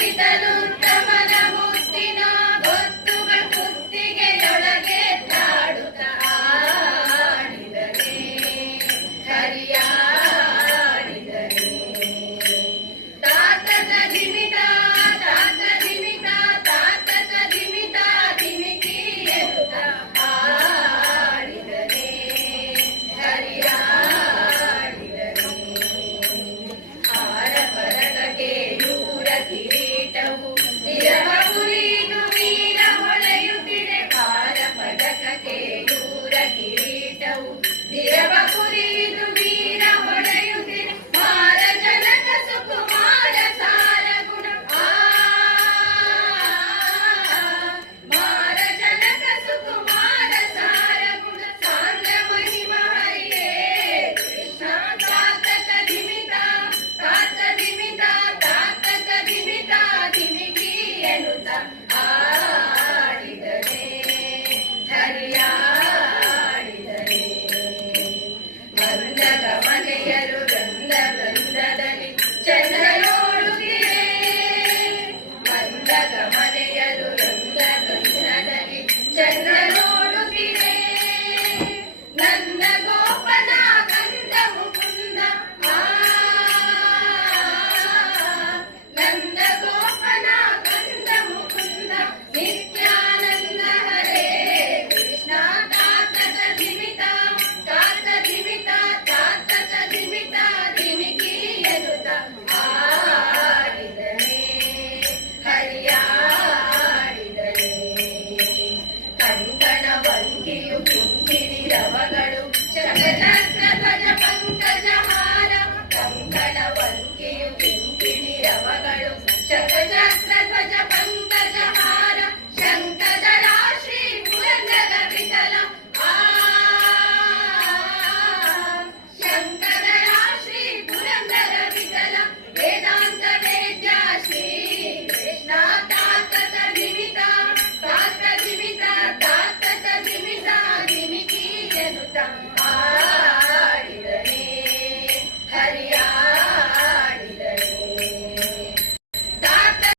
ಕಿತಲುತ್ತಮನ ಮುತ್ತಿನ ಗೊತ್ತುಗಳ ಕುತ್ತಿಗೆಯೊಳಗೆ ತಾಡುತ್ತ ಆಡಿದನೆ ಹರಿಯಾಡಿದನೆ. ತಾತಕ ಧಿಮಿತ ತಾತ ಧಿಮಿತ ತಾತಕ ಧಿಮಿತ ಧಿಮಿಕಿ ಎನ್ನುತ್ತ ಆಡಿದನೆ ಹರಿಯಾಡಿದನೆ. ಹಾರ ಪದಕಕ್ಕೆ ನೂರ ಕಿರೀಟವು ನಿರವ ಕುರಿದು ವೀರ ಹೊಳೆಯುತ್ತಿದೆ. ಹಾರ ಪದಕಕ್ಕೆ ನೂರ ಕಿರೀಟವು ನಿರವ ಕುರಿದು ವೀರ